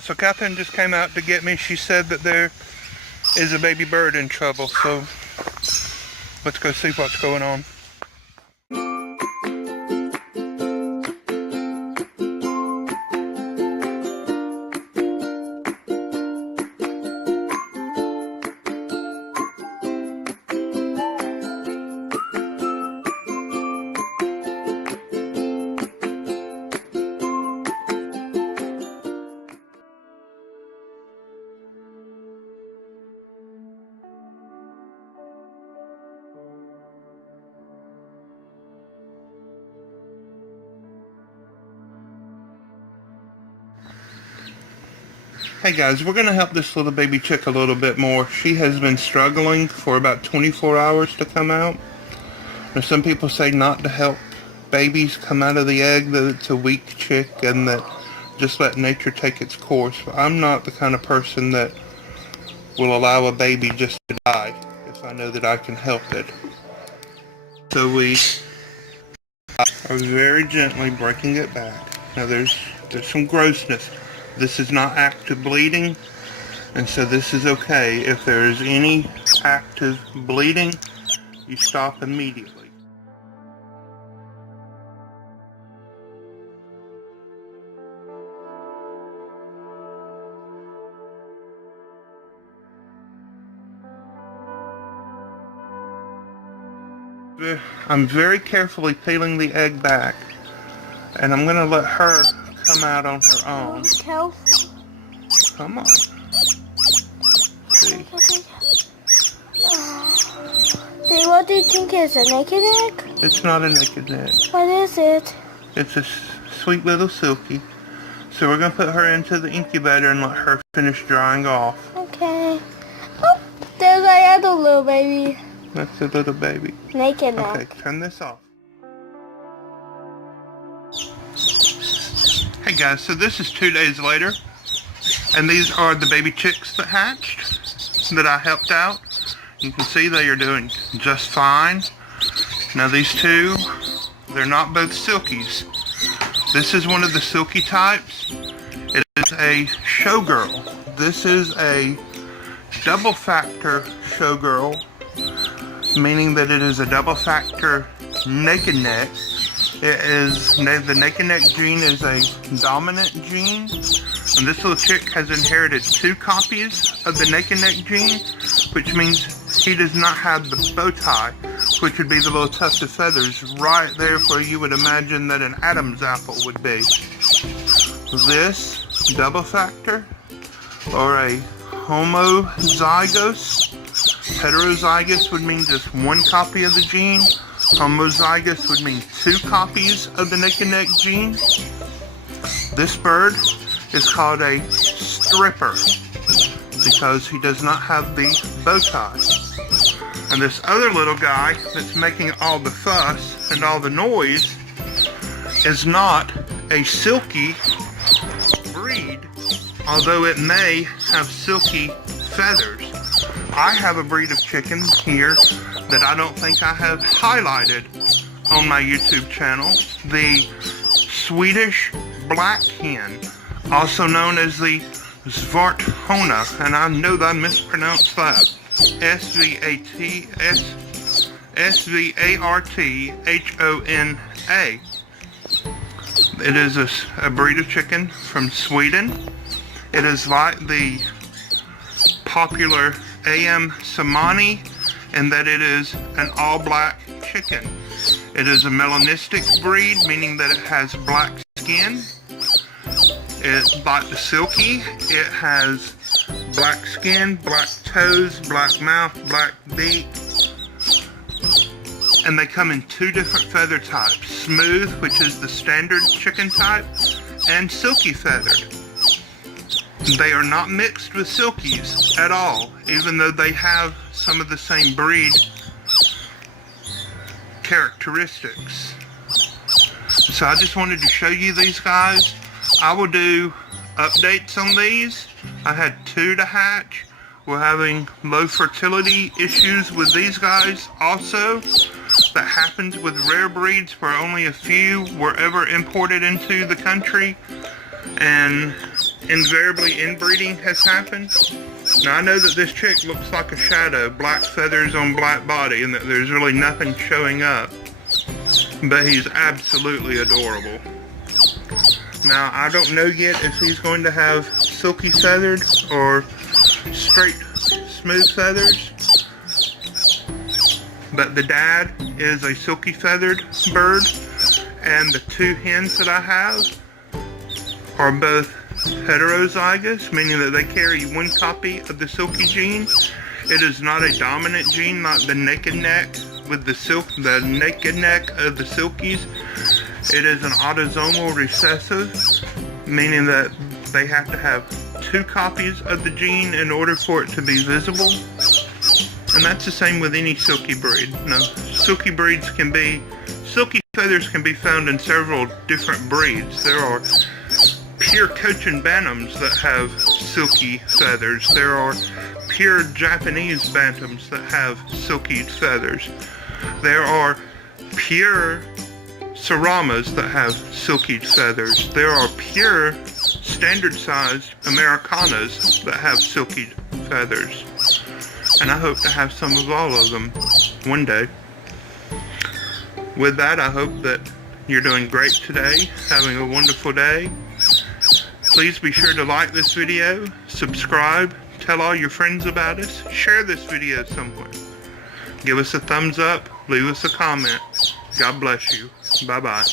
So Catherine just came out to get me. She said that there is a baby bird in trouble, so let's go see what's going on. Hey guys, we're going to help this little baby chick a little bit more. She has been struggling for about 24 hours to come out. Now, some people say not to help babies come out of the egg, that it's a weak chick and that just let nature take its course. But I'm not the kind of person that will allow a baby just to die if I know that I can help it. So we are very gently breaking it back. Now there's some grossness. This is not active bleeding, and so this is okay. If there is any active bleeding, you stop immediately. I'm very carefully peeling the egg back, and I'm going to let her come out on her own. Come on. See? What do you think is a naked egg? It's not a naked egg. What is it? It's a sweet little silky. So we're going to put her into the incubator and let her finish drying off. Okay. Oh, there's another little baby. That's a little baby. Naked now. Okay, turn this off. Hey guys, so this is 2 days later, and these are the baby chicks that hatched, that I helped out. You can see they are doing just fine. Now these two, they're not both silkies. This is one of the silky types. It is a Showgirl. This is a double factor Showgirl, meaning that it is a double factor naked neck. It is, the naked neck gene is a dominant gene, and this little chick has inherited 2 copies of the naked neck gene, which means he does not have the bow tie, which would be the little tuft of feathers right there where you would imagine that an Adam's apple would be. This double factor, or a homozygous, heterozygous would mean just 1 copy of the gene. Homozygous would mean 2 copies of the naked neck gene. This bird is called a stripper because he does not have the bow tie. And this other little guy that's making all the fuss and all the noise is not a silky breed, although it may have silky feathers. I have a breed of chicken here that I don't think I have highlighted on my YouTube channel, the Swedish black hen, also known as the Svart Hona, and I know that I mispronounced that. Svarthona. It is a breed of chicken from Sweden. It is like the popular AM Samani in that it is an all-black chicken. It is a melanistic breed, meaning that it has black skin. It's like the silky. It has black skin, black toes, black mouth, black beak. And they come in 2 different feather types. Smooth, which is the standard chicken type, and silky feathered. They are not mixed with silkies at all, even though they have some of the same breed characteristics. So I just wanted to show you these guys. I will do updates on these. I had 2 to hatch. We're having low fertility issues with these guys also. That happens with rare breeds where only a few were ever imported into the country. And invariably inbreeding has happened. Now I know that this chick looks like a shadow, black feathers on black body, and that there's really nothing showing up. But he's absolutely adorable. Now I don't know yet if he's going to have silky feathered or straight smooth feathers. But the dad is a silky feathered bird, and the two hens that I have are both heterozygous, meaning that they carry one copy of the silky gene. It is not a dominant gene, not the naked neck with the naked neck of the silkies. It is an autosomal recessive, meaning that they have to have two copies of the gene in order for it to be visible. And that's the same with any silky breed. Now, silky feathers can be found in several different breeds. There are pure Cochin Bantams that have silky feathers. There are pure Japanese Bantams that have silky feathers. There are pure Saramas that have silky feathers. There are pure standard-sized Americanas that have silky feathers. And I hope to have some of all of them one day. With that, I hope that you're doing great today, having a wonderful day. Please be sure to like this video, subscribe, tell all your friends about us, share this video somewhere. Give us a thumbs up, leave us a comment. God bless you. Bye-bye.